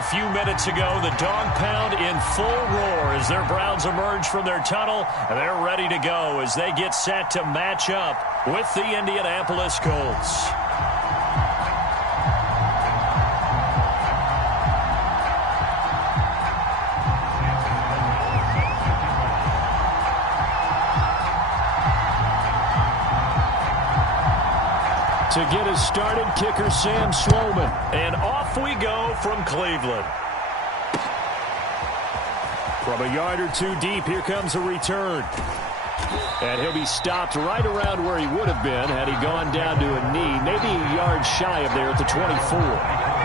a few minutes ago. The dog pound in full roar as their Browns emerge from their tunnel. And they're ready to go as they get set to match up with the Indianapolis Colts. To get us started, kicker Sam Sloman. And off we go from Cleveland. From a yard or two deep, here comes a return. And he'll be stopped right around where he would have been had he gone down to a knee, maybe a yard shy of there at the 24.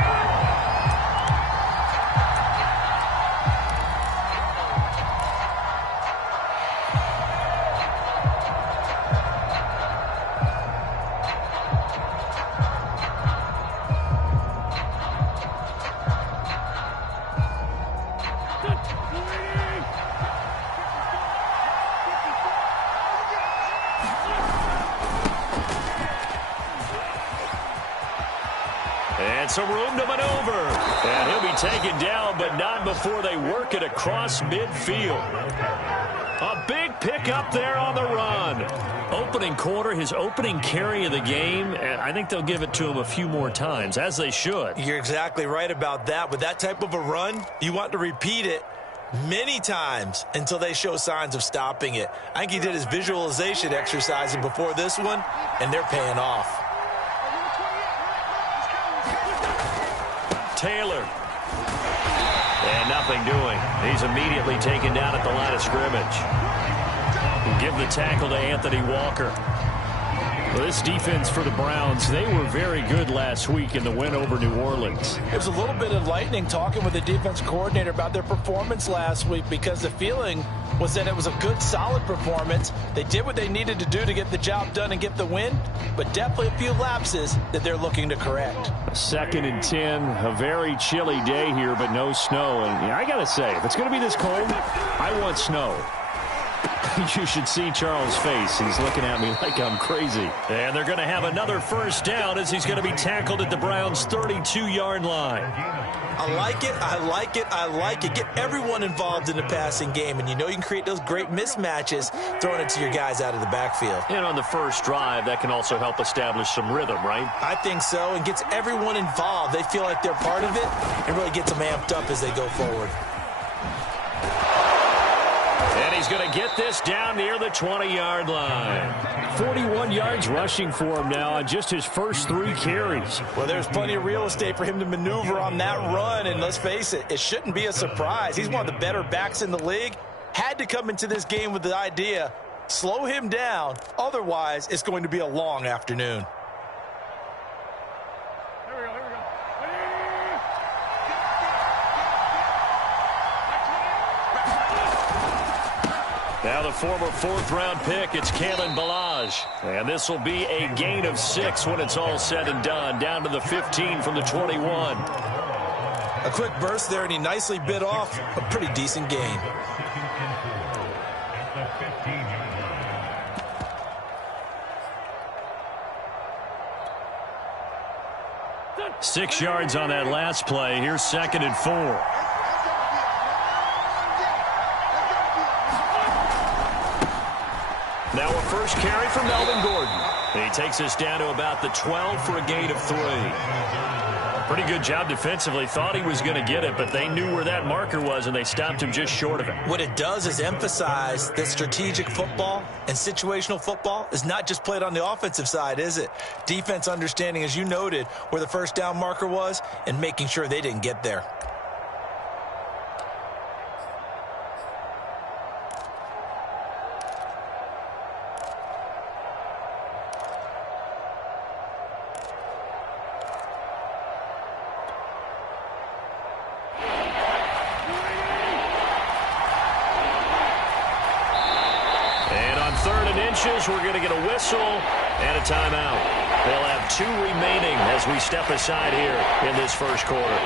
And some room to maneuver. And he'll be taken down, but not before they work it across midfield. A big pickup there on the run. Opening quarter, his opening carry of the game, and I think they'll give it to him a few more times, as they should. You're exactly right about that. With that type of a run, you want to repeat it many times until they show signs of stopping it. I think he did his visualization exercising before this one, and they're paying off. Taylor. And nothing doing. He's immediately taken down at the line of scrimmage. Give the tackle to Anthony Walker. Well, this defense for the Browns, they were very good last week in the win over New Orleans. It was a little bit enlightening talking with the defense coordinator about their performance last week because the feeling was that it was a good, solid performance. They did what they needed to do to get the job done and get the win, but definitely a few lapses that they're looking to correct. 2nd and 10, a very chilly day here, but no snow. And I got to say, if it's going to be this cold, I want snow. You should see Charles' face. He's looking at me like I'm crazy. And they're going to have another first down as he's going to be tackled at the Browns' 32-yard line. I like it, I like it, I like it. Get everyone involved in the passing game, and you know you can create those great mismatches throwing it to your guys out of the backfield. And on the first drive, that can also help establish some rhythm, right? I think so, and gets everyone involved. They feel like they're part of it, and really gets them amped up as they go forward. And he's going to get this down near the 20-yard line. 41 yards rushing for him now on just his first 3 carries. Well, there's plenty of real estate for him to maneuver on that run, and let's face it, it shouldn't be a surprise. He's one of the better backs in the league. Had to come into this game with the idea, slow him down, otherwise it's going to be a long afternoon. Now the former 4th-round pick, it's Kalen Ballage. And this will be a gain of 6 when it's all said and done, down to the 15 from the 21. A quick burst there, and he nicely bit off a pretty decent gain. Six yards on that last play. Here's 2nd and 4. Now a first carry from Melvin Gordon. He takes us down to about the 12 for a gain of 3. Pretty good job defensively. Thought he was going to get it, but they knew where that marker was, and they stopped him just short of it. What it does is emphasize that strategic football and situational football is not just played on the offensive side, is it? Defense understanding, as you noted, where the first down marker was and making sure they didn't get there. We're going to get a whistle and a timeout. They'll have 2 remaining as we step aside here in this first quarter.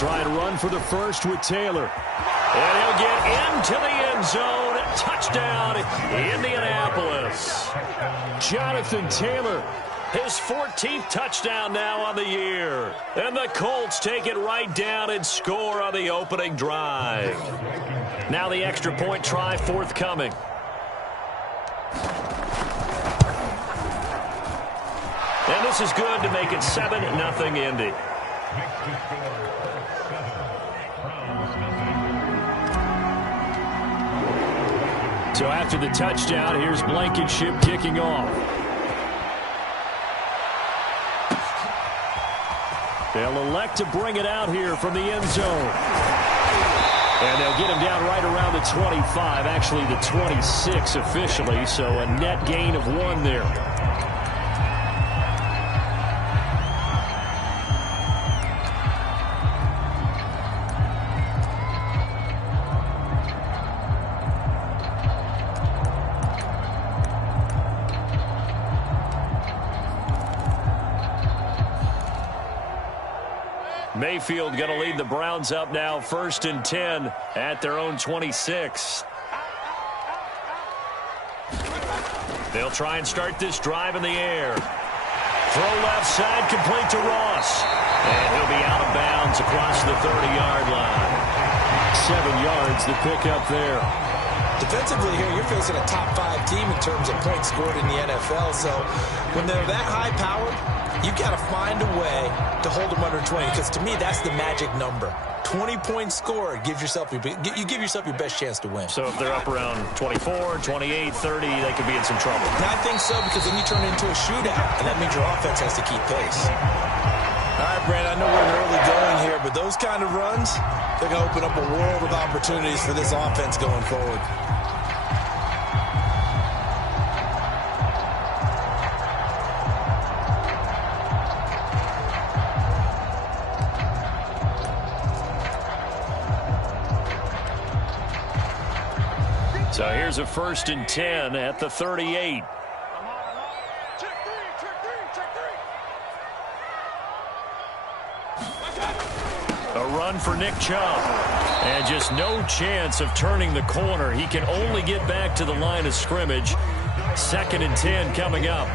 try and run for the first with Taylor. And he'll get into the end zone. Touchdown, Indianapolis. Jonathan Taylor, his 14th touchdown now on the year. And the Colts take it right down and score on the opening drive. Now the extra point try forthcoming. And this is good to make it 7-0 Indy. So after the touchdown, here's Blankenship kicking off. They'll elect to bring it out here from the end zone. And they'll get him down right around the 25, actually the 26 officially, so a net gain of 1 there. Mayfield going to lead the Browns up now, 1st and 10 at their own 26. They'll try and start this drive in the air. Throw left side, complete to Ross. And he'll be out of bounds across the 30-yard line. 7 yards, the pickup there. Defensively here, you're facing a top 5 team in terms of points scored in the NFL. So when they're that high-powered, you got to find a way to hold them under 20, because to me, that's the magic number. 20 points scored, you give yourself your best chance to win. So if they're up around 24, 28, 30, they could be in some trouble. And I think so, because then you turn it into a shootout, and that means your offense has to keep pace. All right, Brandon, I know we're in early going here, but those kind of runs, they're going to open up a world of opportunities for this offense going forward. So here's a 1st and 10 at the 38. A run for Nick Chubb. And just no chance of turning the corner. He can only get back to the line of scrimmage. 2nd and 10 coming up.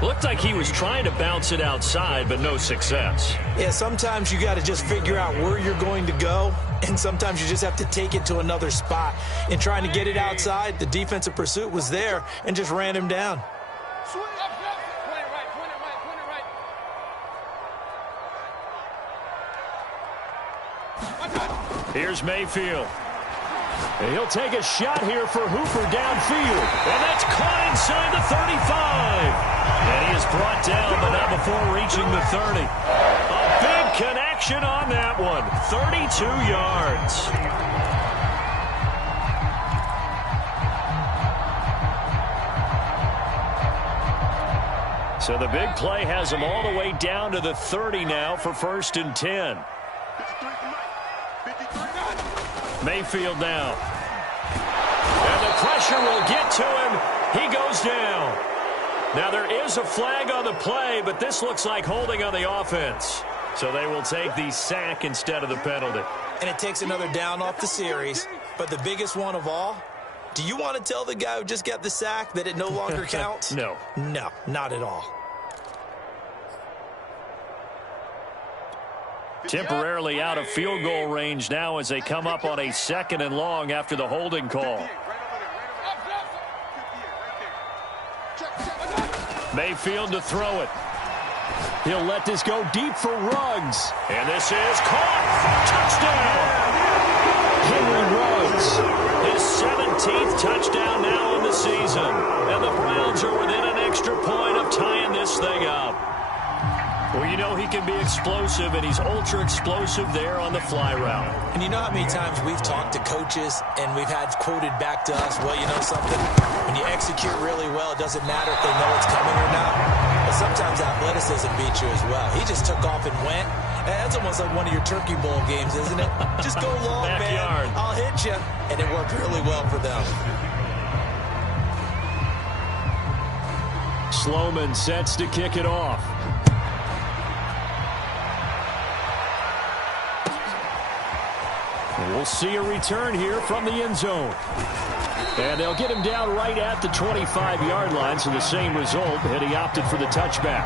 Looked like he was trying to bounce it outside, but no success. Yeah, sometimes you got to just figure out where you're going to go, and sometimes you just have to take it to another spot. In trying to get it outside, the defensive pursuit was there and just ran him down. Here's Mayfield. And he'll take a shot here for Hooper downfield. And that's caught inside the 35. And he is brought down, but not before reaching the 30. A big connection on that one. 32 yards. So the big play has him all the way down to the 30 now for 1st and 10. Mayfield now. And the pressure will get to him. He goes down. Now there is a flag on the play, but this looks like holding on the offense. So they will take the sack instead of the penalty. And it takes another down off the series. But the biggest one of all, do you want to tell the guy who just got the sack that it no longer counts? No. No, not at all. Temporarily out of field goal range now as they come up on a 2nd and long after the holding call. Mayfield to throw it. He'll let this go deep for Ruggs. And this is caught. Touchdown. Henry Ruggs. His 17th touchdown now in the season. And the Browns are within an extra point of tying this thing up. Well, you know he can be explosive, and he's ultra-explosive there on the fly route. And you know how many times we've talked to coaches and we've had quoted back to us, well, you know something? When you execute really well, it doesn't matter if they know it's coming or not. But sometimes athleticism beats you as well. He just took off and went. That's almost like one of your Turkey Bowl games, isn't it? Just go long, Backyard. man. I'll hit you. And it worked really well for them. Sloman sets to kick it off. We'll see a return here from the end zone. And they'll get him down right at the 25-yard line, so the same result, and he opted for the touchback.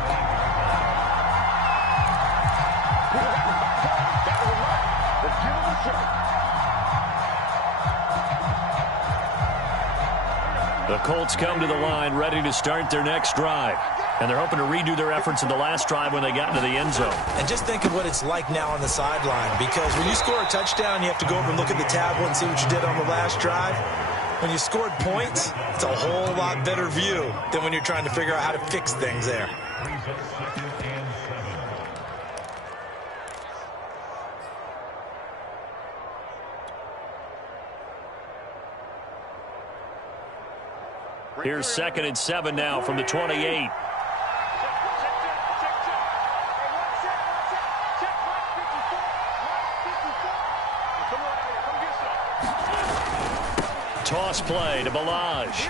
The Colts come to the line ready to start their next drive. And they're hoping to redo their efforts in the last drive when they got into the end zone. And just think of what it's like now on the sideline, because when you score a touchdown, you have to go over and look at the tablet and see what you did on the last drive. When you scored points, it's a whole lot better view than when you're trying to figure out how to fix things there. Here's 2nd and 7 now from the 28. Toss play to Ballage.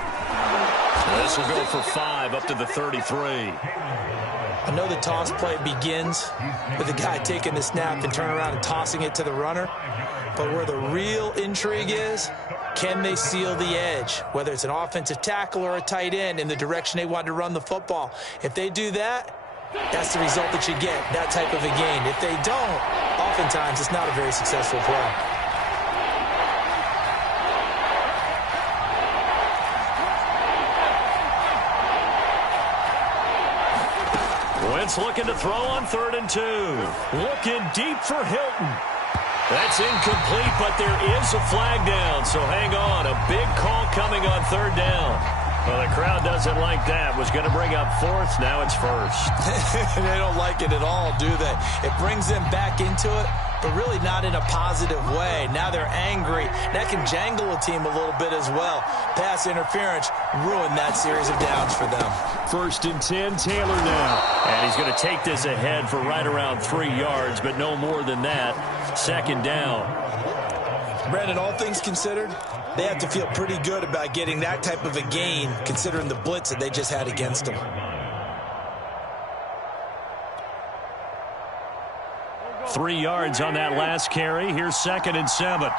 This will go for 5 up to the 33. I know the toss play begins with the guy taking the snap and turning around and tossing it to the runner. But where the real intrigue is, can they seal the edge, whether it's an offensive tackle or a tight end, in the direction they want to run the football? If they do that, that's the result that you get, that type of a gain. If they don't, oftentimes it's not a very successful play. Wentz looking to throw on 3rd and 2. Looking deep for Hilton. That's incomplete, but there is a flag down, so hang on. A big call coming on 3rd down. Well, the crowd doesn't like that. Was going to bring up 4th. Now it's 1st. They don't like it at all, do they? It brings them back into it, but really not in a positive way. Now they're angry. That can jangle a team a little bit as well. Pass interference ruined that series of downs for them. 1st and 10, Taylor now. And he's going to take this ahead for right around 3 yards, but no more than that. 2nd down. Brandon, all things considered, they have to feel pretty good about getting that type of a gain, considering the blitz that they just had against them. Three yards on that last carry. Here's 2nd and 7.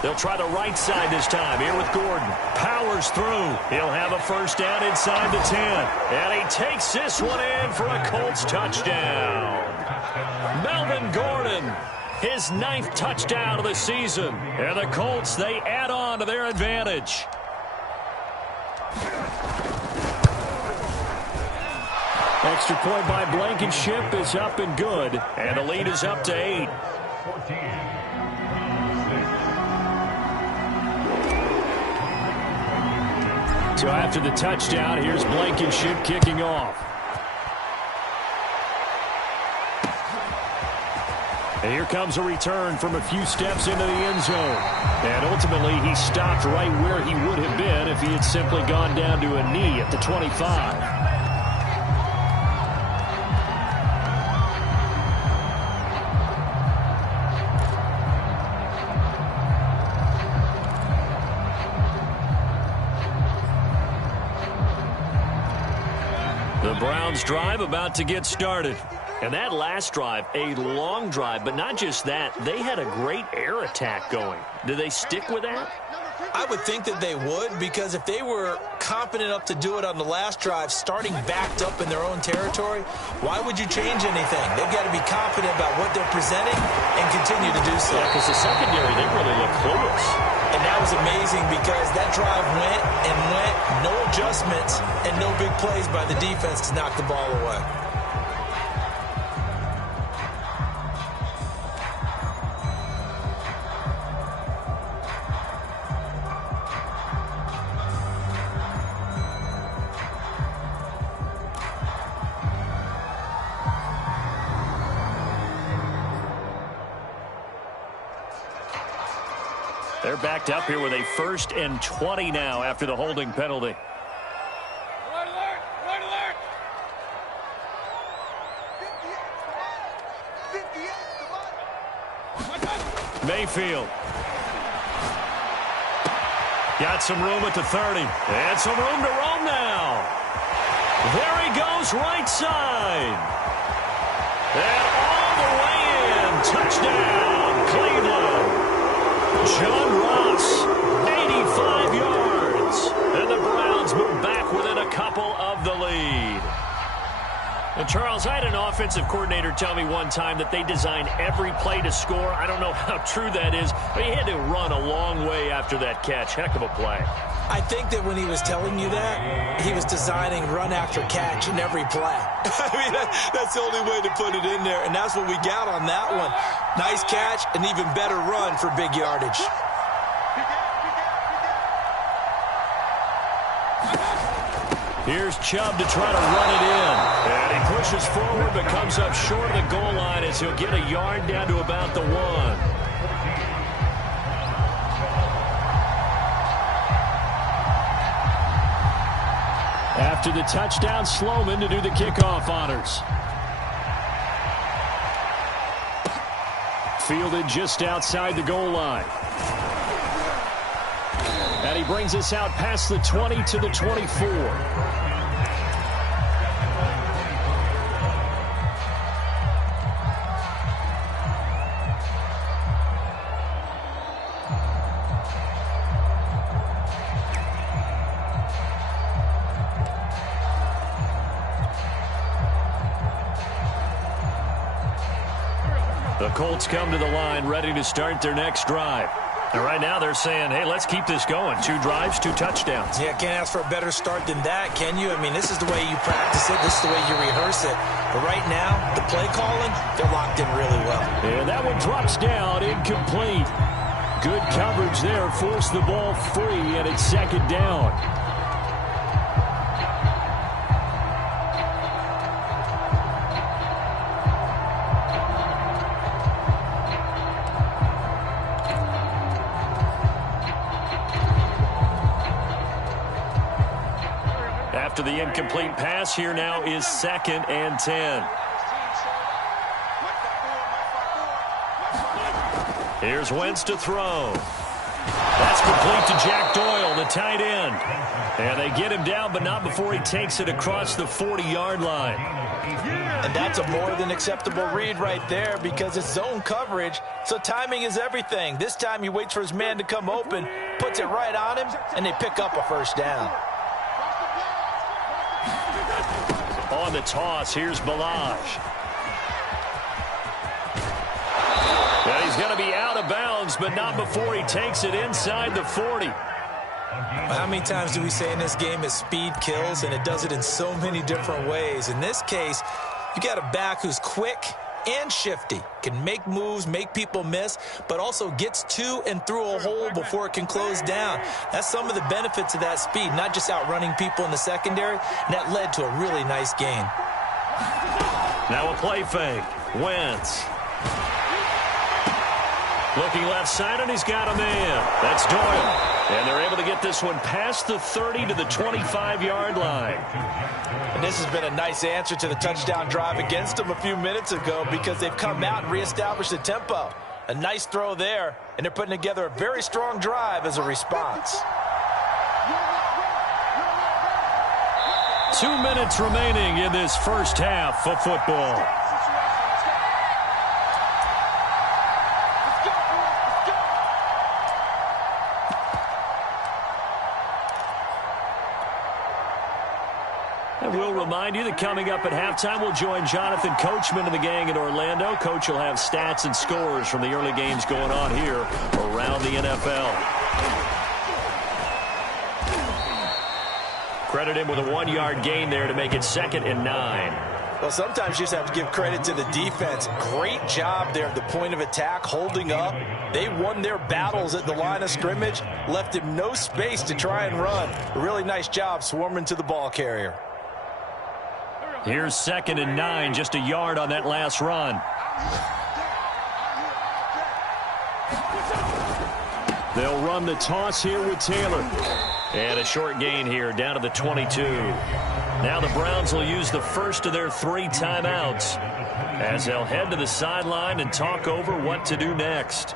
They'll try the right side this time. Here with Gordon. Powers through. He'll have a 1st down inside the 10. And he takes this one in for a Colts touchdown. Melvin Gordon, his 9th touchdown of the season. And the Colts, they add on to their advantage. Extra point by Blankenship is up and good. And the lead is up to 8. So after the touchdown, here's Blankenship kicking off. And here comes a return from a few steps into the end zone. And ultimately, he stopped right where he would have been if he had simply gone down to a knee at the 25. The Browns drive about to get started. And that last drive, a long drive, but not just that, they had a great air attack going. Do they stick with that? I would think that they would, because if they were confident enough to do it on the last drive, starting backed up in their own territory, why would you change anything? They've got to be confident about what they're presenting and continue to do so. Yeah, because the secondary, they really look clueless. And that was amazing because that drive went and went, no adjustments, and no big plays by the defense to knock the ball away. They're backed up here with a 1st and 20 now after the holding penalty. Alert, alert, alert, alert. Mayfield. Got some room at the 30. And some room to roam now. There he goes, right side. And all the way in. Touchdown, Cleveland. John Ross, 85 yards. And the Browns move back within a couple of the lead. And Charles, I had an offensive coordinator tell me one time that they design every play to score. I don't know how true that is, but he had to run a long way after that catch. Heck of a play. I think that when he was telling you that, he was designing run after catch in every play. I mean, that's the only way to put it in there, and that's what we got on that one. Nice catch, an even better run for big yardage. Here's Chubb to try to run it in. And he pushes forward but comes up short of the goal line as he'll get a yard down to about the 1. After the touchdown, Sloman to do the kickoff honors. Fielded just outside the goal line. And he brings us out past the 20 to the 24. The Colts come to the line ready to start their next drive. And right now they're saying, hey, let's keep this going. 2 drives, 2 touchdowns. Yeah, can't ask for a better start than that, can you? I mean, this is the way you practice it. This is the way you rehearse it. But right now, the play calling, they're locked in really well. And that one drops down, incomplete. Good coverage there, forced the ball free, and it's second down. After the incomplete pass, here now is 2nd and 10. Here's Wentz to throw. That's complete to Jack Doyle, the tight end. And they get him down, but not before he takes it across the 40-yard line. And that's a more than acceptable read right there because it's zone coverage, so timing is everything. This time he waits for his man to come open, puts it right on him, and they pick up a first down. On the toss, here's Balazs. And he's going to be out of bounds, but not before he takes it inside the 40. How many times do we say in this game that speed kills, and it does it in so many different ways? In this case, you got a back who's quick and shifty, can make moves, make people miss, but also gets to and through a hole before it can close down. That's some of the benefits of that speed, not just outrunning people in the secondary, and that led to a really nice gain. Now a play fake. Wentz. Looking left side, and he's got a man. That's Doyle. And they're able to get this one past the 30 to the 25-yard line. And this has been a nice answer to the touchdown drive against them a few minutes ago because they've come out and reestablished the tempo. A nice throw there, and they're putting together a very strong drive as a response. 2 minutes remaining in this first half of football. And we'll remind you that coming up at halftime, we'll join Jonathan Coachman and the gang in Orlando. Coach will have stats and scores from the early games going on here around the NFL. Credit him with a 1-yard gain there to make it 2nd and 9. Well, sometimes you just have to give credit to the defense. Great job there at the point of attack, holding up. They won their battles at the line of scrimmage, left him no space to try and run. A really nice job swarming to the ball carrier. Here's 2nd and 9, just a yard on that last run. They'll run the toss here with Taylor. And a short gain here down to the 22. Now the Browns will use the first of their 3 timeouts as they'll head to the sideline and talk over what to do next.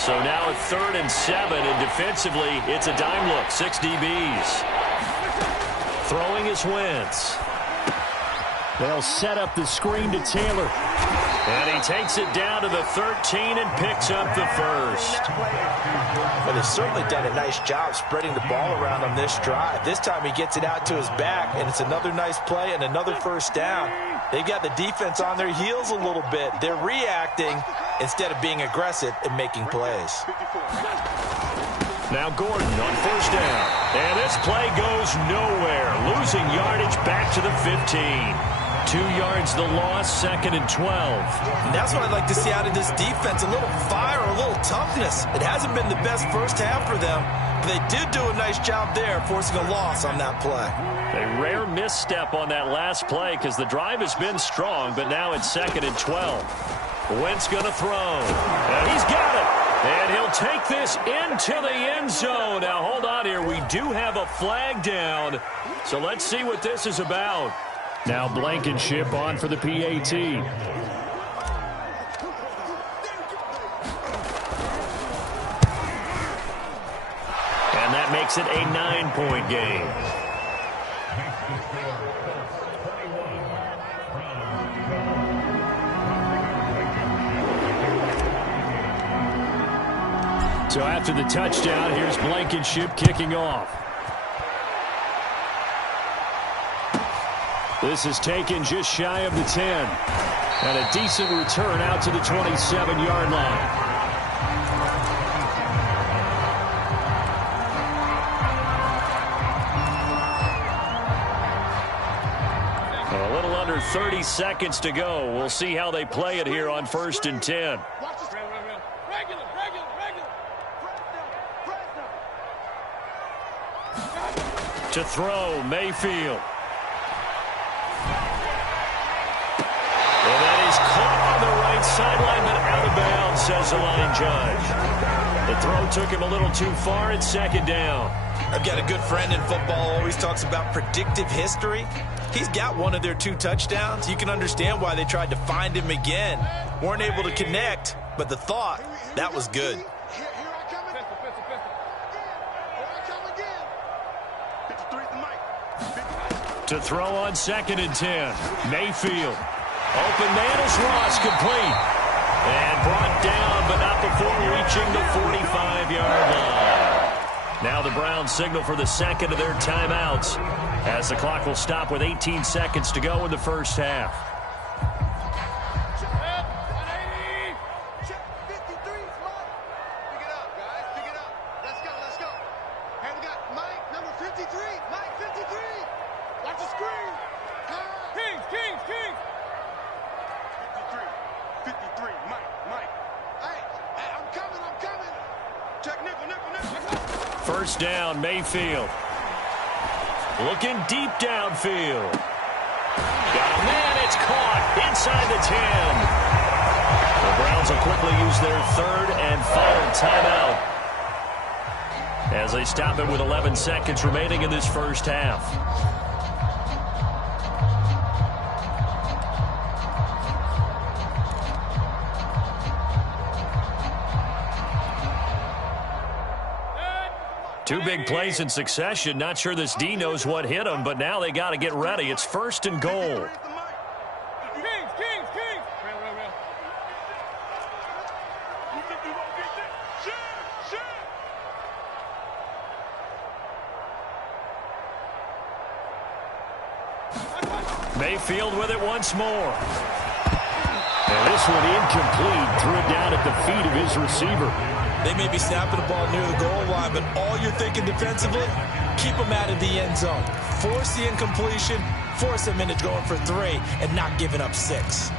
So now a 3rd and 7, and defensively, it's a dime look. 6 DBs. Throwing is Wentz. They'll set up the screen to Taylor. And he takes it down to the 13 and picks up the first. Well, they've certainly done a nice job spreading the ball around on this drive. This time he gets it out to his back, and it's another nice play and another first down. They've got the defense on their heels a little bit. They're reacting instead of being aggressive and making plays. Now Gordon on first down. And this play goes nowhere. Losing yardage back to the 15. 2 yards the loss, 2nd and 12. And that's what I'd like to see out of this defense. A little fire, a little toughness. It hasn't been the best first half for them, but they did do a nice job there, forcing a loss on that play. A rare misstep on that last play because the drive has been strong, but now it's 2nd and 12. Wentz going to throw. And he's got it. And he'll take this into the end zone. Now, hold on here. We do have a flag down. So let's see what this is about. Now Blankenship on for the PAT. And that makes it a 9-point game. So after the touchdown, here's Blankenship kicking off. This is taken just shy of the 10. And a decent return out to the 27-yard line. A little under 30 seconds to go. We'll see how they play it here on 1st and 10. To throw, Mayfield. And that is caught on the right sideline, but out of bounds, says the line judge. The throw took him a little too far. It's 2nd down. I've got a good friend in football, always talks about predictive history. He's got one of their 2 touchdowns. You can understand why they tried to find him again. Weren't able to connect, but the thought, that was good. To throw on 2nd and 10. Mayfield. Open man is Ross, complete. And brought down, but not before reaching the 45-yard line. Now the Browns signal for the 2nd of their timeouts, as the clock will stop with 18 seconds to go in the first half. First down, Mayfield. Looking deep downfield. Got a man, it's caught inside the 10. The Browns will quickly use their 3rd and final timeout as they stop it with 11 seconds remaining in this first half. Two big plays in succession. Not sure this D knows what hit him, but now they got to get ready. It's 1st and goal. Mayfield with it once more. And this one incomplete. Threw it down at the feet of his receiver. They may be snapping the ball near the goal line, but all you're thinking defensively, keep them out of the end zone. Force the incompletion, force them into going for 3, and not giving up 6.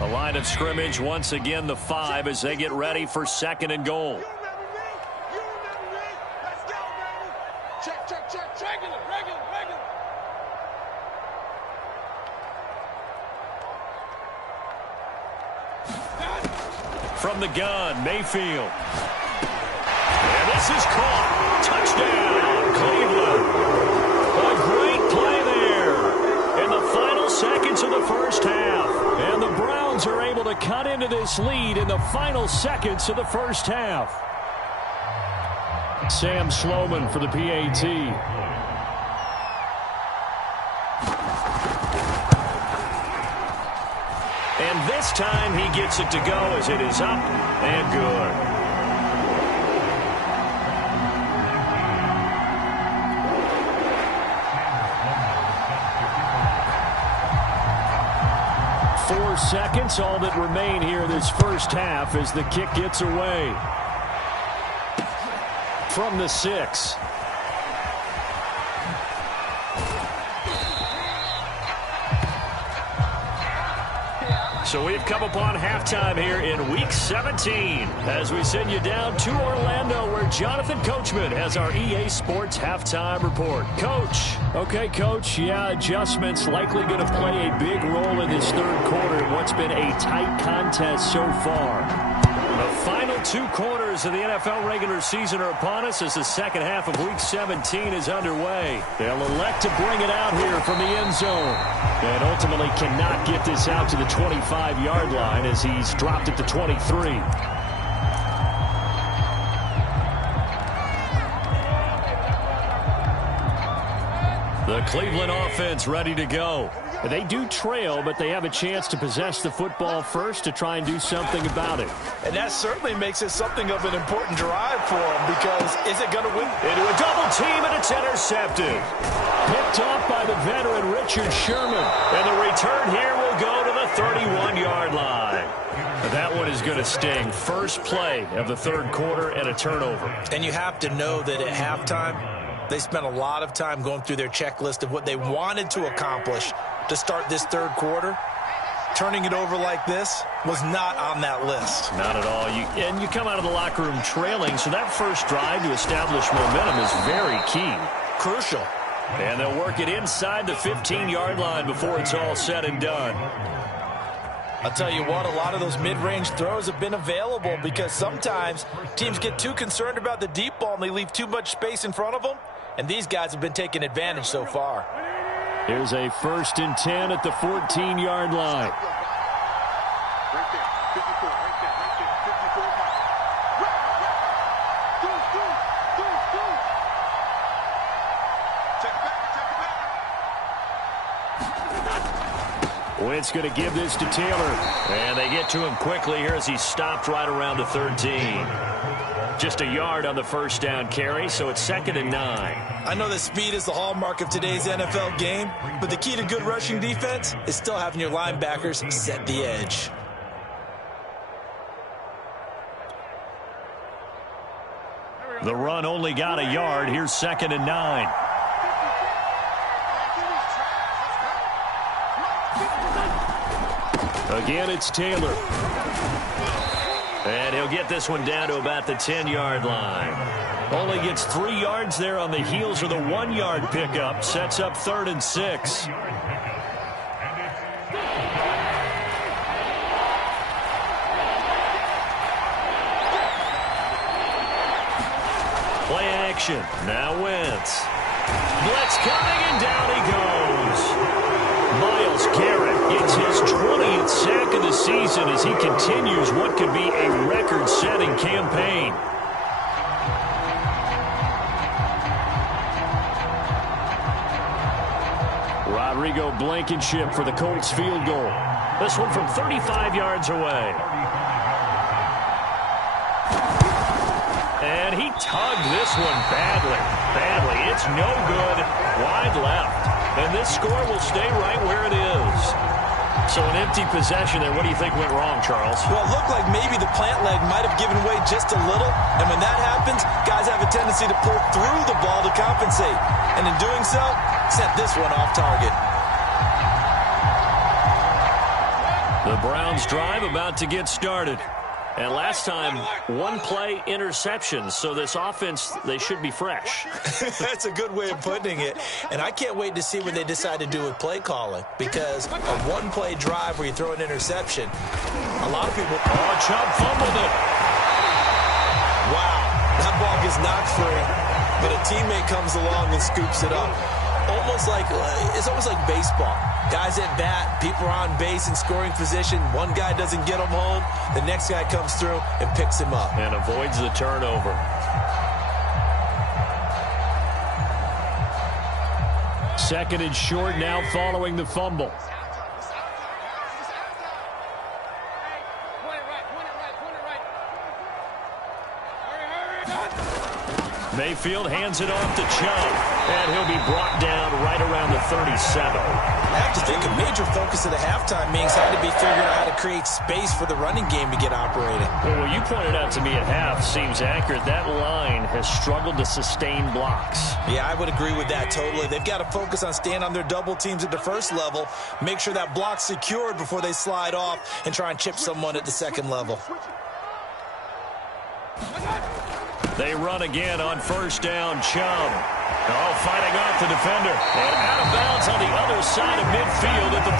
The line of scrimmage, once again, the 5 as they get ready for 2nd and goal. From the gun, Mayfield. And this is caught. Touchdown, Cleveland. A great play there. In the final seconds of the first half. And the Browns are able to cut into this lead in the final seconds of the first half. Sam Sloman for the PAT. And this time he gets it to go as it is up and good. Seconds, all that remain here this first half as the kick gets away. From the 6. So we've come upon halftime here in Week 17 as we send you down to Orlando where Jonathan Coachman has our EA Sports Halftime Report. Coach. Okay, Coach. Yeah, adjustments likely going to play a big role in this third quarter in what's been a tight contest so far. The final 2 quarters of the NFL regular season are upon us as the second half of Week 17 is underway. They'll elect to bring it out here from the end zone. And ultimately cannot get this out to the 25-yard line as he's dropped at the 23. The Cleveland offense ready to go. They do trail, but they have a chance to possess the football first to try and do something about it. And that certainly makes it something of an important drive for them because is it going to win? Into a double team, and it's intercepted. Picked off by the veteran Richard Sherman. And the return here will go to the 31-yard line. That one is going to sting. First play of the third quarter and a turnover. And you have to know that at halftime, they spent a lot of time going through their checklist of what they wanted to accomplish to start this third quarter. Turning it over like this was not on that list. Not at all. And you come out of the locker room trailing, so that first drive to establish momentum is very key. Crucial. And they'll work it inside the 15-yard line before it's all said and done. I'll tell you what, a lot of those mid-range throws have been available because sometimes teams get too concerned about the deep ball and they leave too much space in front of them, and these guys have been taking advantage so far. Here's a 1st and 10 at the 14-yard line. Right there, 54, right there, 54. Go. Check it back. Wentz going to give this to Taylor. And they get to him quickly here as he stopped right around the 13. Just a yard on the first down carry, so it's 2nd and 9. I know that speed is the hallmark of today's NFL game, but the key to good rushing defense is still having your linebackers set the edge. The run only got a yard. Here's 2nd and 9. Again, it's Taylor. And he'll get this one down to about the 10-yard line. Only gets 3 yards there on the heels of the 1-yard pickup. Sets up 3rd and 6. Play action. Now Wentz. Blitz coming, and down he goes. Myles Garrett gets his 20th sack of the season as he continues what could be a record-setting campaign. Rodrigo Blankenship for the Colts field goal. This one from 35 yards away. And he tugged this one badly. It's no good. Wide left. And this score will stay right where it is. So an empty possession there. What do you think went wrong, Charles? Well, it looked like maybe the plant leg might have given way just a little. And when that happens, guys have a tendency to pull through the ball to compensate. And in doing so, sent this one off target. The Browns drive about to get started. And last time, 1-play interceptions. So this offense, they should be fresh. That's a good way of putting it. And I can't wait to see what they decide to do with play calling. Because a 1-play drive where you throw an interception, a lot of people... Oh, Chubb fumbled it. Wow. That ball gets knocked free. But a teammate comes along and scoops it up. It's almost like baseball. Guys at bat, people are on base in scoring position. One guy doesn't get him home. The next guy comes through and picks him up. And avoids the turnover. Second and short now following the fumble. Mayfield hands it off to Chubb, and he'll be brought down right around the 37. I have to think a major focus of the halftime meetings had to be figuring out how to create space for the running game to get operating. Well, what you pointed out to me at half seems accurate. That line has struggled to sustain blocks. Yeah, I would agree with that totally. They've got to focus on staying on their double teams at the first level, make sure that block's secured before they slide off and try and chip someone at the second level. They run again on first down. Chubb. Oh, fighting off the defender. And out of bounds on the other side of midfield at the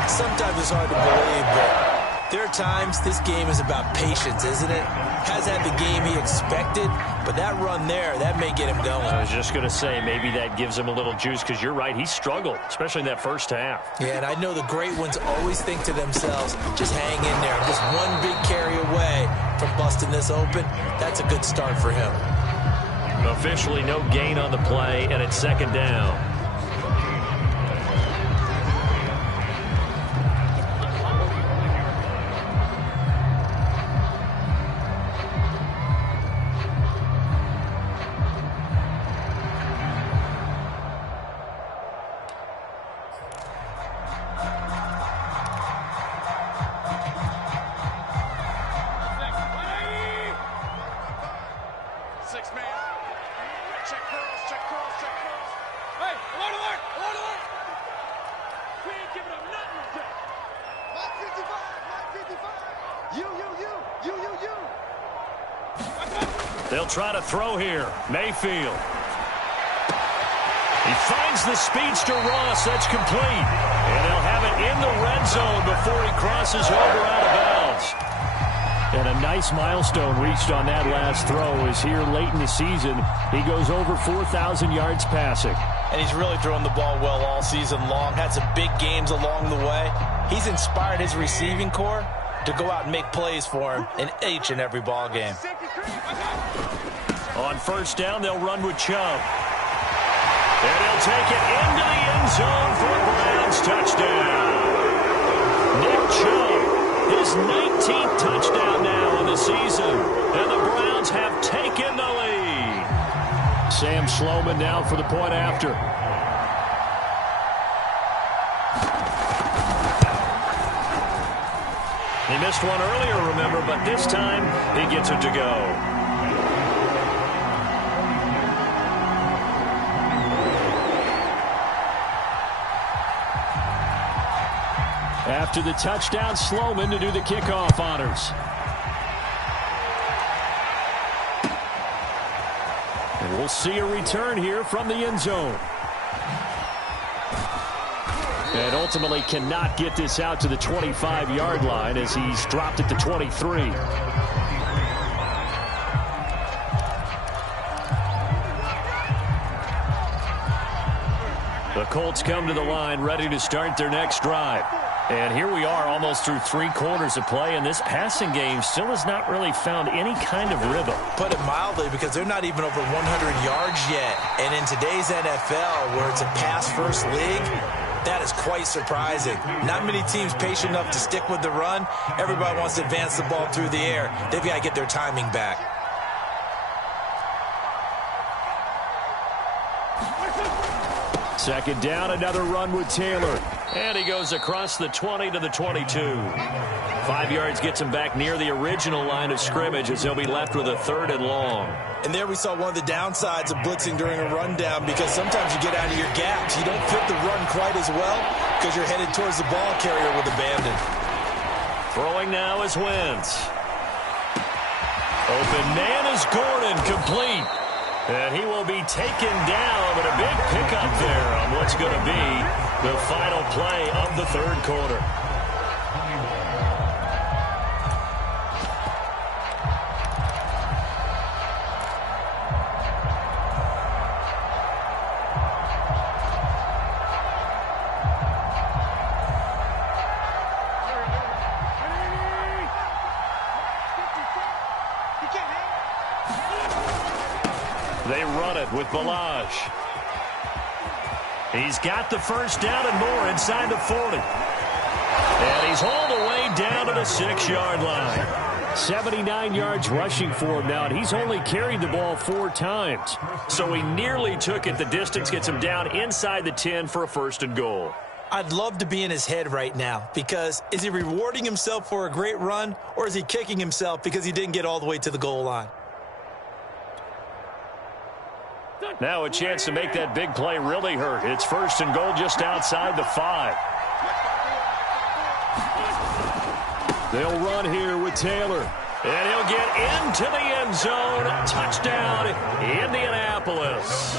45. Sometimes it's hard to believe, but there are times this game is about patience, isn't it? Has had the game he expected, but that run there, that may get him going. I was just going to say, maybe that gives him a little juice, because you're right, he struggled, especially in that first half. Yeah, and I know the great ones always think to themselves, just hang in there. Just one big carry away from busting this open. That's a good start for him. Officially no gain on the play, and it's second down. They'll try to throw here. Mayfield. He finds the speedster Ross. That's complete. And they'll have it in the red zone before he crosses over out of bounds. And a nice milestone reached on that last throw is here late in the season. He goes over 4,000 yards passing. And he's really thrown the ball well all season long. Had some big games along the way. He's inspired his receiving corps to go out and make plays for him in each and every ball game. On first down, they'll run with Chubb. And he'll take it into the end zone for a Browns touchdown. Nick Chubb, his 19th touchdown now in the season. And the Browns have taken the lead. Sam Sloman now for the point after. He missed one earlier, remember, but this time he gets it to go. After the touchdown, Sloman to do the kickoff honors. And we'll see a return here from the end zone. And ultimately cannot get this out to the 25-yard line as he's dropped it to 23. The Colts come to the line ready to start their next drive. And here we are almost through 3 quarters of play, and this passing game still has not really found any kind of rhythm. Put it mildly, because they're not even over 100 yards yet. And in today's NFL, where it's a pass-first league, that is quite surprising. Not many teams patient enough to stick with the run. Everybody wants to advance the ball through the air. They've got to get their timing back. Second down, another run with Taylor. And he goes across the 20 to the 22. 5 yards gets him back near the original line of scrimmage as he'll be left with a 3rd and long. And there we saw one of the downsides of blitzing during a rundown, because sometimes you get out of your gaps. You don't fit the run quite as well because you're headed towards the ball carrier with abandon. Throwing now is Wentz. Open man is Gordon, complete. And he will be taken down, but a big pickup there on what's going to be the final play of the 3rd quarter. They run it with Balazs. He's got the first down and more inside the 40. And he's hauled away down to the 6-yard line. 79 yards rushing for him now, and he's only carried the ball 4 times. So he nearly took it the distance, gets him down inside the 10 for a 1st and goal. I'd love to be in his head right now, because is he rewarding himself for a great run, or is he kicking himself because he didn't get all the way to the goal line? Now a chance to make that big play really hurt. It's 1st and goal just outside the 5. They'll run here with Taylor. And he'll get into the end zone. Touchdown, Indianapolis.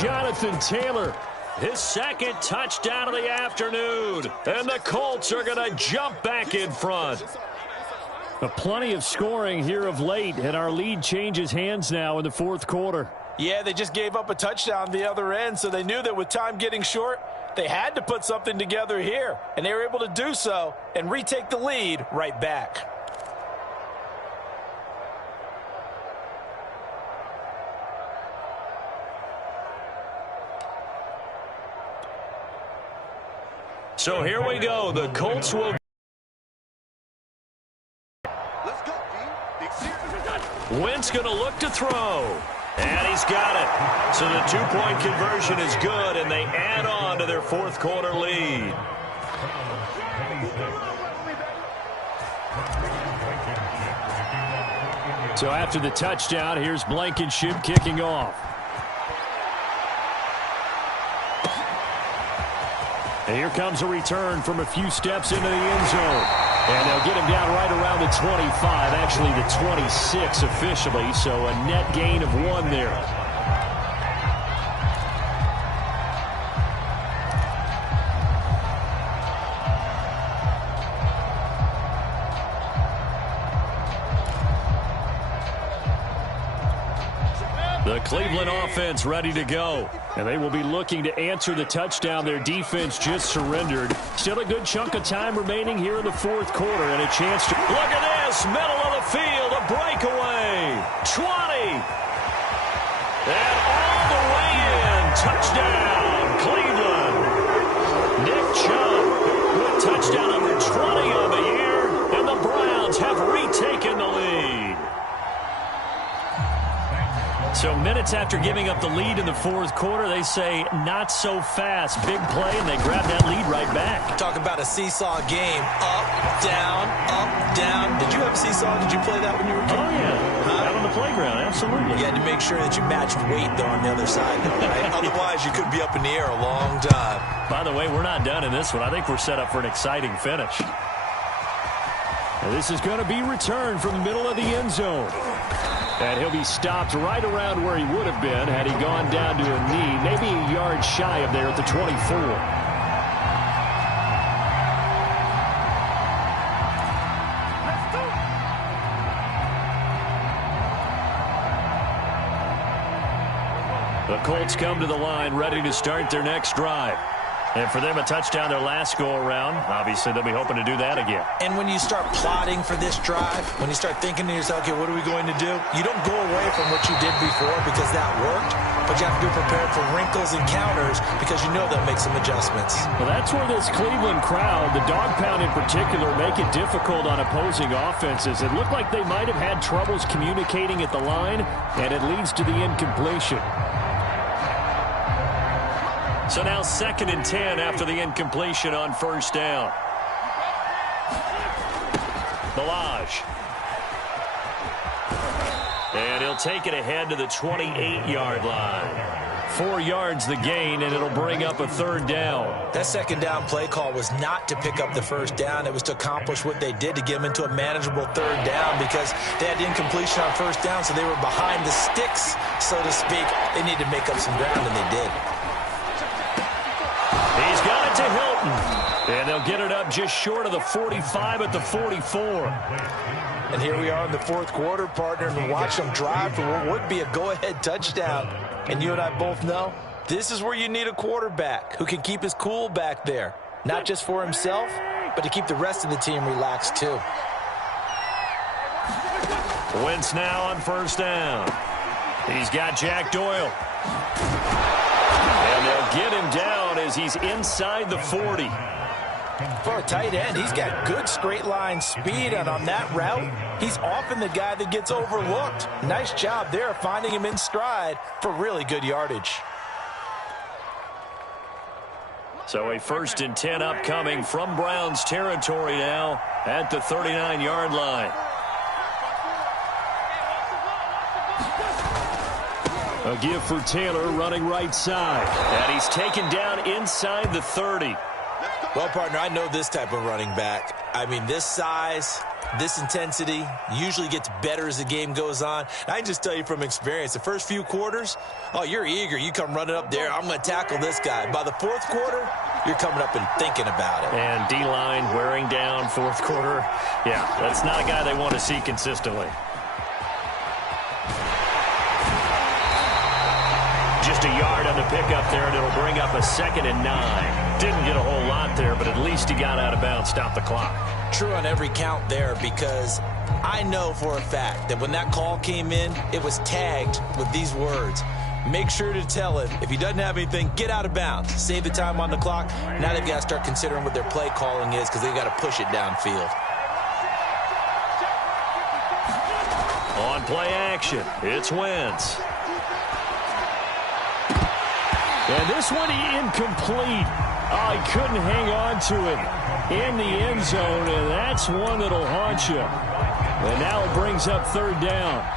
Jonathan Taylor, his 2nd touchdown of the afternoon. And the Colts are going to jump back in front. Plenty of scoring here of late, and our lead changes hands now in the 4th quarter. Yeah, they just gave up a touchdown the other end, so they knew that with time getting short, they had to put something together here, and they were able to do so and retake the lead right back. So here we go. The Colts will... Let's go, team. Wentz going to look to throw. And he's got it. So the 2-point conversion is good, and they add on to their 4th quarter lead. So after the touchdown, here's Blankenship kicking off. And here comes a return from a few steps into the end zone. And they'll get him down right around the 25, actually the 26 officially, so a net gain of 1 there. The Cleveland offense ready to go. And they will be looking to answer the touchdown their defense just surrendered. Still a good chunk of time remaining here in the 4th quarter, and a chance to... Look at this! Middle of the field, a breakaway! 20! And all the way in! Touchdown, Cleveland! Nick Chubb with touchdown number 20 on the year, and the Browns have retaken the lead. So minutes after giving up the lead in the 4th quarter, they say not so fast. Big play, and they grab that lead right back. Talk about a seesaw game. Up, down, up, down. Did you have a seesaw? Did you play that when you were a kid? Oh, yeah. Out on the playground, absolutely. You had to make sure that you matched weight, though, on the other side, right? Otherwise, you could be up in the air a long time. By the way, we're not done in this one. I think we're set up for an exciting finish. And this is going to be returned from the middle of the end zone. And he'll be stopped right around where he would have been had he gone down to a knee, maybe a yard shy of there at the 24. The Colts come to the line ready to start their next drive. And for them, a touchdown their last go-around. Obviously, they'll be hoping to do that again. And when you start plotting for this drive, when you start thinking to yourself, okay, what are we going to do? You don't go away from what you did before because that worked, but you have to be prepared for wrinkles and counters because you know they'll make some adjustments. Well, that's where this Cleveland crowd, the dog pound in particular, make it difficult on opposing offenses. It looked like they might have had troubles communicating at the line, and it leads to the incompletion. So now 2nd and 10 after the incompletion on 1st down. Balazs. And he'll take it ahead to the 28-yard line. 4 yards the gain, and it'll bring up a 3rd down. That 2nd down play call was not to pick up the 1st down. It was to accomplish what they did to get them into a manageable 3rd down because they had incompletion on 1st down, so they were behind the sticks, so to speak. They needed to make up some ground, and they did. He's got it to Hilton. And they'll get it up just short of the 45 at the 44. And here we are in the 4th quarter, partner, and watch them drive for what would be a go-ahead touchdown. And you and I both know this is where you need a quarterback who can keep his cool back there. Not just for himself, but to keep the rest of the team relaxed too. Wentz now on 1st down. He's got Jack Doyle. And they'll get him down as he's inside the 40. For a tight end, he's got good straight line speed, and on that route, he's often the guy that gets overlooked. Nice job there finding him in stride for really good yardage. So a 1st and 10 upcoming from Browns territory now at the 39-yard line. A give for Taylor running right side. And he's taken down inside the 30. Well, partner, I know this type of running back. I mean, this size, this intensity usually gets better as the game goes on. I can just tell you from experience, the first few quarters, oh, you're eager. You come running up there. I'm going to tackle this guy. By the 4th quarter, you're coming up and thinking about it. And D-line wearing down 4th quarter. Yeah, that's not a guy they want to see consistently. Just a yard on the pickup there, and it'll bring up a 2nd and 9. Didn't get a whole lot there, but at least he got out of bounds, stopped the clock. True on every count there, because I know for a fact that when that call came in, it was tagged with these words. Make sure to tell him, if he doesn't have anything, get out of bounds. Save the time on the clock. Now they've got to start considering what their play calling is, because they've got to push it downfield. On play action, it's Wentz. And this one incomplete. Oh, he couldn't hang on to it in the end zone, and that's one that'll haunt you. And now it brings up 3rd down.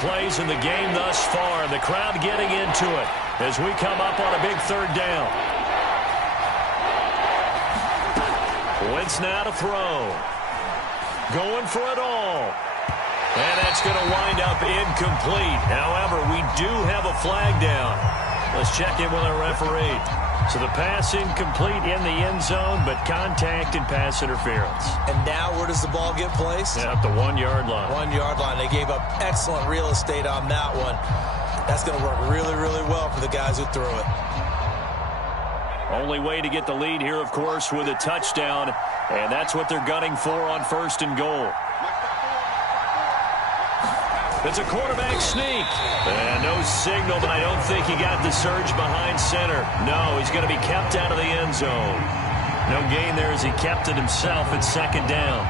Plays in the game thus far, and the crowd getting into it as we come up on a big 3rd down. Wentz now to throw. Going for it all. And that's going to wind up incomplete. However, we do have a flag down. Let's check in with our referee. So the pass incomplete in the end zone, but contact and pass interference. And now where does the ball get placed? Yeah, at the 1-yard line. 1-yard line. They gave up excellent real estate on that one. That's going to work really, really well for the guys who threw it. Only way to get the lead here, of course, with a touchdown. And that's what they're gunning for on 1st and goal. It's a quarterback sneak. And no signal, but I don't think he got the surge behind center. No, he's going to be kept out of the end zone. No gain there as he kept it himself at 2nd down.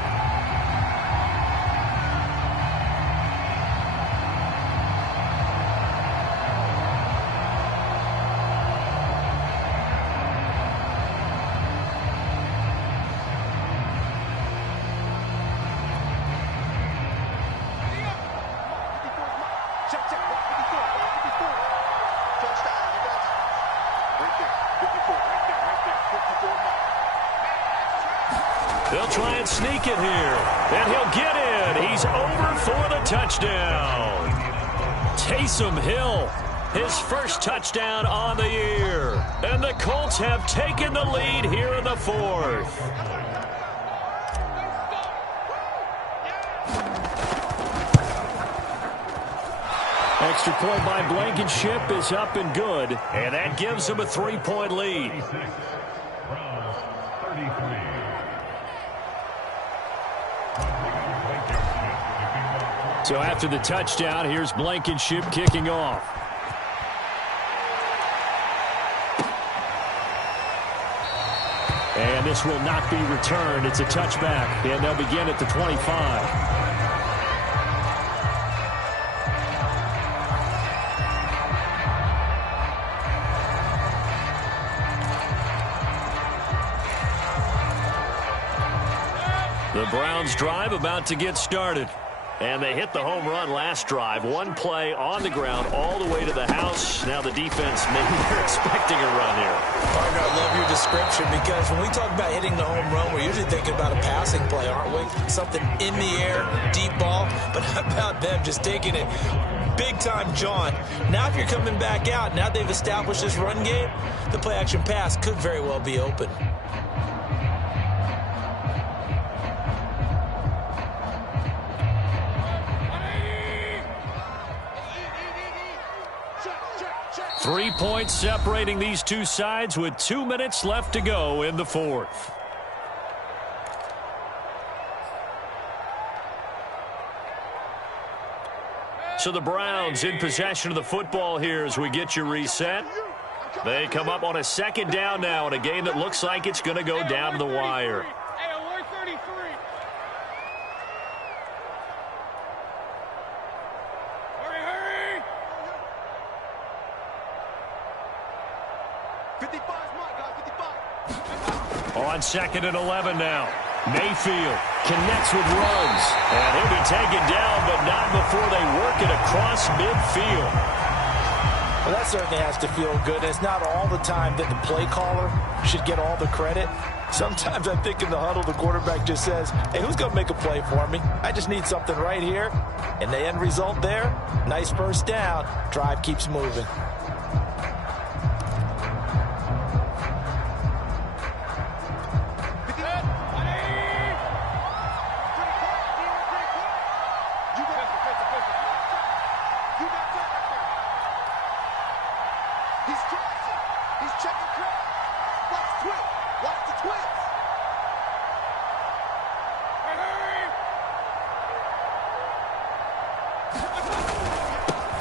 They'll try and sneak it here. And he'll get in. He's over for the touchdown. Taysom Hill, his first touchdown on the year. And the Colts have taken the lead here in the 4th. Extra point by Blankenship is up and good. And that gives them a 3-point lead. So after the touchdown, here's Blankenship kicking off. And this will not be returned. It's a touchback, and they'll begin at the 25. The Browns drive about to get started. And they hit the home run last drive. One play on the ground all the way to the house. Now the defense, maybe they're expecting a run here. Partner, I love your description, because when we talk about hitting the home run, we're usually thinking about a passing play, aren't we? Something in the air, deep ball. But how about them just taking it big-time jaunt? Now if you're coming back out, now they've established this run game, the play-action pass could very well be open. 3 points separating these two sides with 2 minutes left to go in the fourth. So the Browns in possession of the football here as we get you reset. They come up on a second down now in a game that looks like it's going to go down to the wire. Hey, alert 33. Hurry. 55 is mine, guys. 55. On second and 11 now. Mayfield connects with runs. And he'll be taken down, but not before they work it across midfield. Well, that certainly has to feel good. It's not all the time that the play caller should get all the credit. Sometimes I think in the huddle, the quarterback just says, hey, who's going to make a play for me? I just need something right here. And the end result there, nice first down. Drive keeps moving.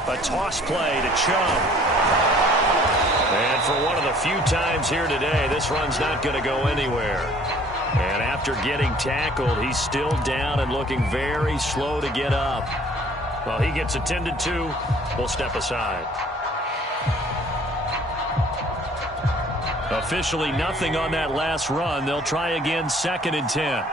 A toss play to Chubb. And for one of the few times here today, this run's not going to go anywhere. And after getting tackled, he's still down and looking very slow to get up. Well, he gets attended to. We'll step aside. Officially nothing on that last run. They'll try again, 2nd and 10.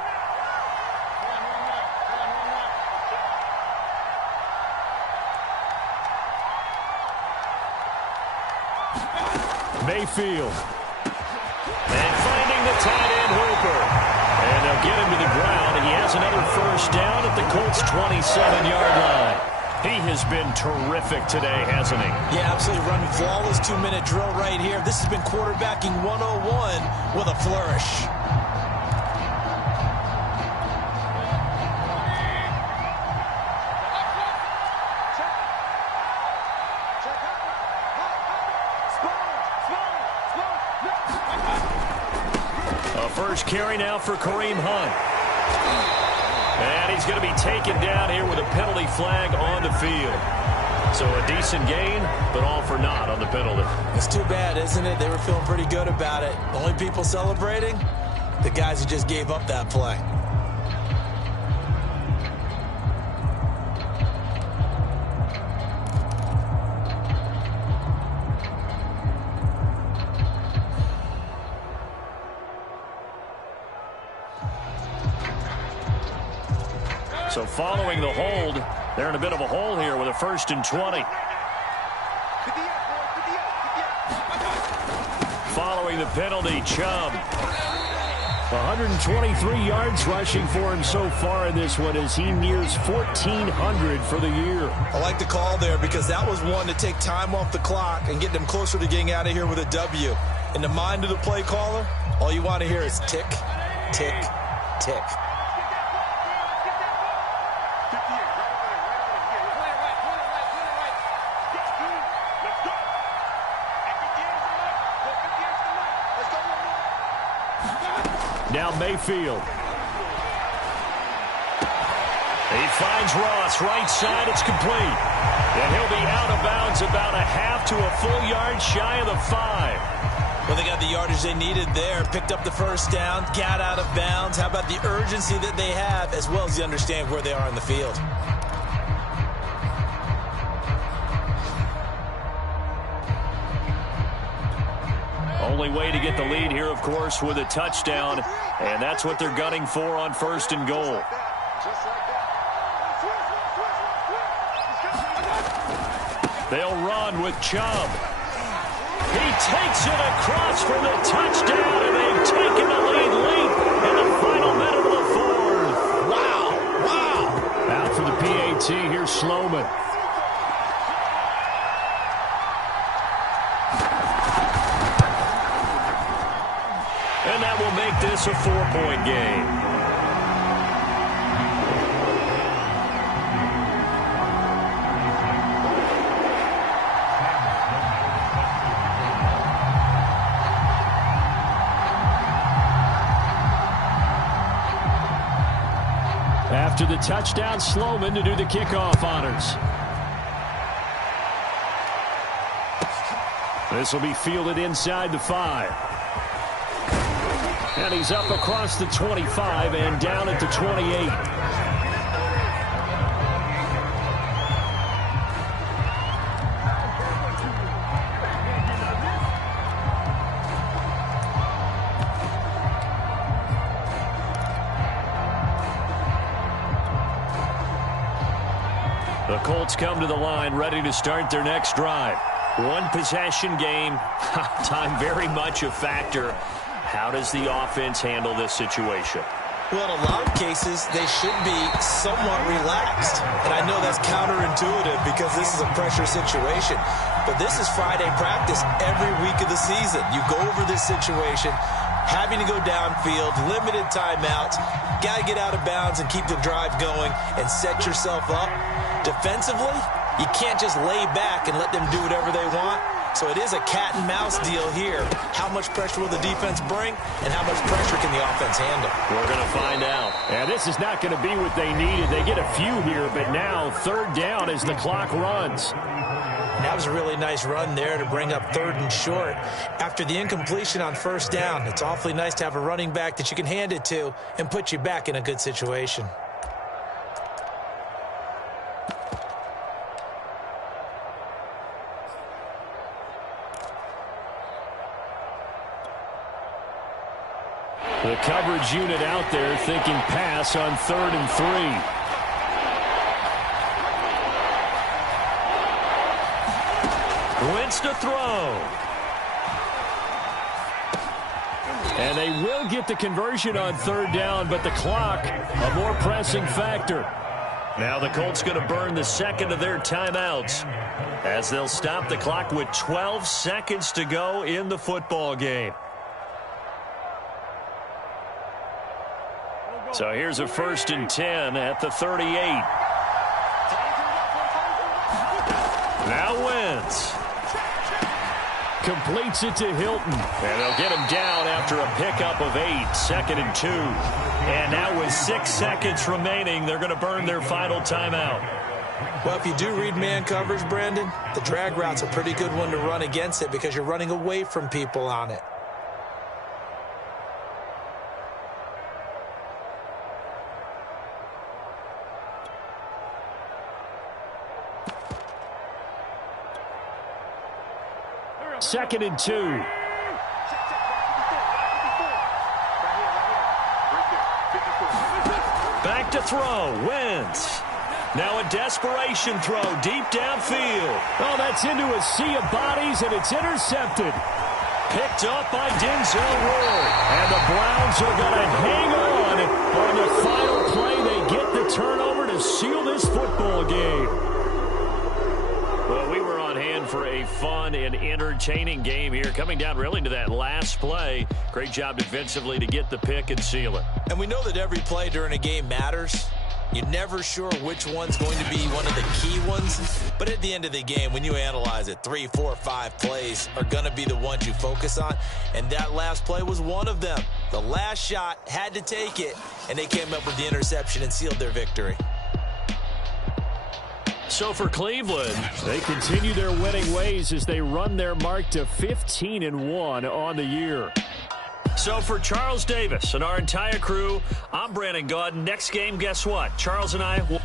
Mayfield. And finding the tight end Hooper. And they'll get him to the ground, and he has another first down at the Colts' 27-yard line. He has been terrific today, hasn't he? Yeah, absolutely running flawless 2-minute drill right here. This has been quarterbacking 101 with a flourish. First carry now for Kareem Hunt. And he's going to be taken down here with a penalty flag on the field. So a decent gain, but all for naught on the penalty. It's too bad, isn't it? They were feeling pretty good about it. The only people celebrating, the guys who just gave up that play. So following the hold, they're in a bit of a hole here with a 1st and 20. Following the penalty, Chubb. 123 yards rushing for him so far in this one as he nears 1,400 for the year. I like the call there because that was one to take time off the clock and get them closer to getting out of here with a W. In the mind of the play caller, all you want to hear is tick, tick, tick. Now Mayfield. He finds Ross right side. It's complete. And he'll be out of bounds about a half to a full yard shy of the 5. Well, they got the yardage they needed there. Picked up the first down. Got out of bounds. How about the urgency that they have as well as you understand where they are in the field? Only way to get the lead here, of course, with a touchdown. And that's what they're gunning for on 1st and goal. They'll run with Chubb. He takes it across for the touchdown, and they've taken the lead late in the final minute of the 4th. Wow. Out for the PAT, here's Sloman. And that will make this a 4-point game. After the touchdown, Sloman to do the kickoff honors. This will be fielded inside the 5. And he's up across the 25 and down at the 28. The Colts come to the line ready to start their next drive. One possession game, time very much a factor. How does the offense handle this situation? Well, in a lot of cases, they should be somewhat relaxed. And I know that's counterintuitive because this is a pressure situation. But this is Friday practice every week of the season. You go over this situation, having to go downfield, limited timeouts, got to get out of bounds and keep the drive going and set yourself up. Defensively, you can't just lay back and let them do whatever they want. So it is a cat and mouse deal here. How much pressure will the defense bring, and how much pressure can the offense handle? We're going to find out. And this is not going to be what they needed. They get a few here, but now 3rd down as the clock runs. And that was a really nice run there to bring up 3rd and short. After the incompletion on 1st down, it's awfully nice to have a running back that you can hand it to and put you back in a good situation. The coverage unit out there thinking pass on 3rd and 3. Wentz to throw. And they will get the conversion on 3rd down, but the clock, a more pressing factor. Now the Colts going to burn the 2nd of their timeouts as they'll stop the clock with 12 seconds to go in the football game. So here's a 1st and 10 at the 38. Now Wentz completes it to Hilton. And they'll get him down after a pickup of 8, 2nd and 2. And now with 6 seconds remaining, they're going to burn their final timeout. Well, if you do read man coverage, Brandon, the drag route's a pretty good one to run against it because you're running away from people on it. Second and 2. Back to throw. Wentz. Now a desperation throw deep downfield. Oh, that's into a sea of bodies, and it's intercepted. Picked up by Denzel Ward. And the Browns are going to hang on the final play. They get the turnover to seal this football game. Well, we were on hand for a fun and entertaining game here, coming down really to that last play. Great job defensively to get the pick and seal it. And we know that every play during a game matters. You're never sure which one's going to be one of the key ones. But at the end of the game, when you analyze it, 3, 4, 5 plays are going to be the ones you focus on. And that last play was one of them. The last shot had to take it, and they came up with the interception and sealed their victory. So for Cleveland, they continue their winning ways as they run their mark to 15-1 on the year. So for Charles Davis and our entire crew, I'm Brandon Gaudin. Next game, guess what? Charles and I will